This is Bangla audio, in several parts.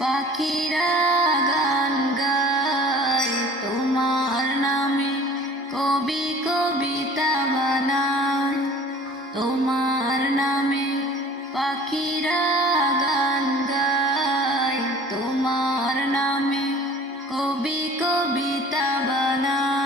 পাখিরা গান গায়, তোমার নামে কবি কবিতা বানায়। তোমার নামে পাখিরা গান গায়, তোমার নামে কবি কবিতা বানায়।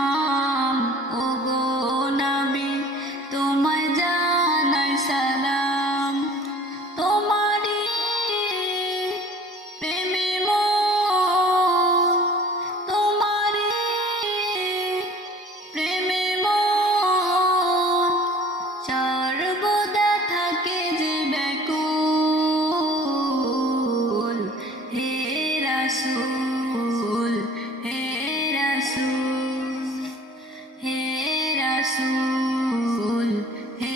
রাসূল হে রাসূল হে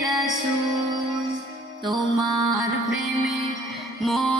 রাসূল তোমার প্রেমে মন